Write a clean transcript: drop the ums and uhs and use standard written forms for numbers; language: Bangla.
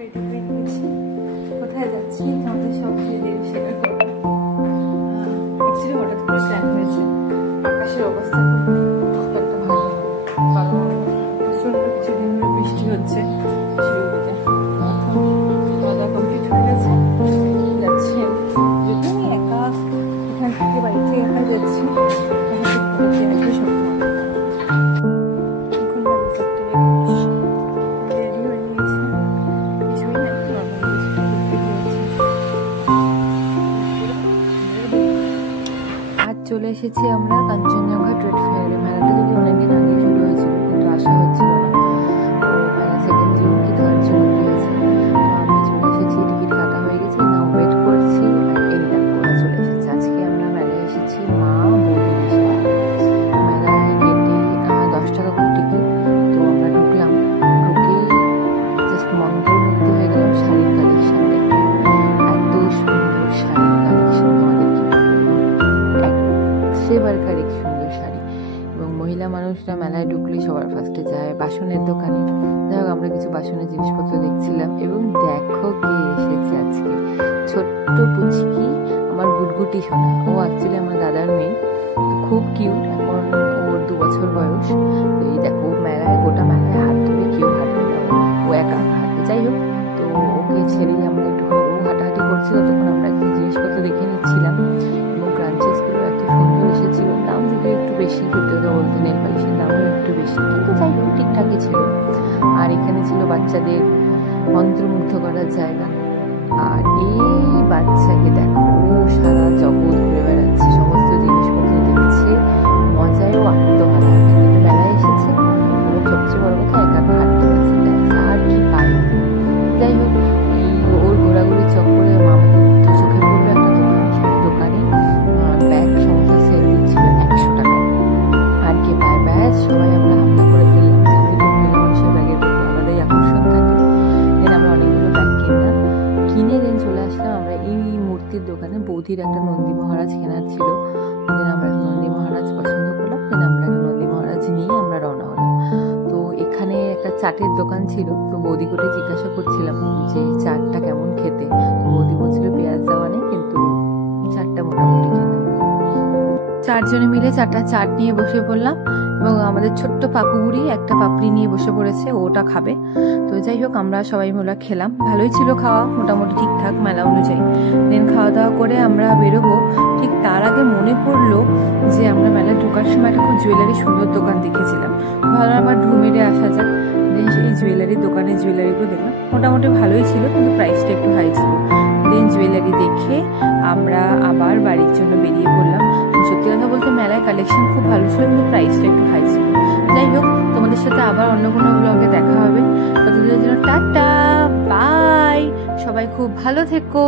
রেডি হয়ে নিয়েছি। কোথায় যাচ্ছি আমাদের সব শেয়ার করবো। অ্যাকচুয়ালি হঠাৎ করে প্ল্যান হয়েছে। আকাশের অবস্থা খুব একটা ভালো নয়, কারণ প্রচণ্ড কিছুদিন ধরে বৃষ্টি হচ্ছে শিলিগুড়িতে। এখন খাওয়া কমপ্লিট হয়ে গেছে, যাচ্ছি আমি একা। এখান থেকে বাড়ি থেকে একা যাচ্ছি। চলে এসেছি আমরা কাঞ্চনজঙ্ঘা ট্রেড ফেয়ারে। মেলাটা যদি অনেকদিন আগে শুরু হয়েছিল, কিন্তু আসা হচ্ছিল না। তো মেলা সেকেন্ড জুন কি থার্ড জুন হয়েছে। তো আমি চলে এসেছি, টিকিট কাটা হয়ে গেছে, নাও ওয়েট করছি। আর এই দেখো ওরা চলে এসেছে। আজকে আমরা মেলায় এসেছি মা বৌদির সাথে। মেলায় গেটে 10 টাকা করে টিকিট। তো আমরা ঢুকলাম, ঢুকেই জাস্ট মন্ত্রমুগ্ধ হয়ে গেলাম শাড়ির কালেকশন দেখে। এত সুন্দর শাড়ির কালেকশন, তোমাদের কি সেবারকার এক সুন্দর শাড়ি। এবং মহিলা মানুষরা মেলায় ঢুকলে সবার ফার্স্টে যায় বাসনের দোকানে। যাই হোক, আমরা কিছু বাসনের জিনিসপত্র দেখছিলাম। এবং দেখো কে এসেছে আজকে, ছোট্ট পুচকি আমার গুটগুটি সোনা। ও অ্যাকচুয়ালি আমার দাদার মেয়ে, খুব কিউট। এখন ওর 2 বছর বয়স। এই দেখো মেলায়, গোটা মেলায় হাত ধরে কেউ হাঁটবে না, ও একা হাঁটবে। যাই হোক, তো ওকে ছেড়েই আমরা একটু ও হাঁটাহাঁটি করছিল, তখন আমরা একটু জিনিসপত্র দেখে নিচ্ছিলাম। এবং ক্রাঞ্চেসগুলো এত সুন্দর এসেছিল, দাম যদি একটু বেশি, সত্যি কথা বলতে নেল পালিশের দামও একটু বেশি, কিন্তু যাই হোক ঠিকঠাকই ছিল। আর এখানে ছিল বাচ্চাদের মন্ত্রমুগ্ধ করার জায়গা। আর এই বাচ্চাকে দেখো, ও সারা জগৎ ঘুরে বেড়াচ্ছে, সমস্ত জিনিসপত্র দেখছে, মজায় ও আত্মহারা। কিন্তু মেলায় এসেছে এবং সবচেয়ে বড় কথা একা একা হাঁটতে পারছে, আর কি পায়। যাই হোক, এই ওর ঘোরাঘুরি চক্করে আমাদের তো চোখে পড়লো একটা দোকান। সেই দোকানে ব্যাগ সমস্ত সেল দিচ্ছিল 100 টাকায়। আর কি পায় ব্যাগ, সবাই আমরা হামলা করে ফেললাম। জানোই তো মহিলা মানুষের ব্যাগের প্রতি আলাদাই আকর্ষণ থাকে। দেন আমরা অনেকগুলো ব্যাগ কিনলাম, কিনে দেন চলে আসলাম আমরা এই মূর্তির দোকানে। বৌদির একটা নন্দী মহারাজ কেনার ছিল। দেন আমরা একটা নন্দী মহারাজ পছন্দ করলাম। দেন আমরা একটা নন্দী মহারাজ নিয়ে আমরা রওনা হলাম। তো এখানে একটা চাটের দোকান ছিল। তো বৌদি করে জিজ্ঞাসা করছিলাম যে চাটটা কেমন খেতে। তো বৌদি বলছিল পেঁয়াজ দেওয়া নেই, কিন্তু চাটটা মোটামুটি খেতে। 4 জনে মিলে 4টা চাট নিয়ে বসে পড়লাম। এবং আমাদের ছোট্ট পাপুগুড়ি একটা পাপড়ি নিয়ে বসে পড়েছে, ওটা খাবে। তো যাই হোক, আমরা সবাই মিলে খেলাম। ভালোই ছিল খাওয়া, মোটামুটি ঠিকঠাক মেলা অনুযায়ী। দেন খাওয়া দাওয়া করে আমরা বেরোবো। ঠিক তার আগে মনে পড়লো যে আমরা মেলায় ঢোকার সময় একটা খুব জুয়েলারি সুন্দর দোকান দেখেছিলাম। ভালো, আবার ঢু মেরে আসা যাক। দেন সেই জুয়েলারির দোকানে জুয়েলারিগুলো দেখলাম, মোটামুটি ভালোই ছিল, কিন্তু প্রাইসটা একটু হাই ছিল। দেন জুয়েলারি দেখে আমরা আবার বাড়ির জন্য বেরিয়ে পড়লাম। সত্যি কথা বলতে মেলায় কালেকশন খুব ভালো ছিল, কিন্তু প্রাইসটা একটু হাই ছিল। যাই হোক, তোমাদের সাথে আবার অন্য কোনো ব্লগে দেখা হবে। ততদিনের জন্য টাটা, বাই। সবাই খুব ভালো থেকো।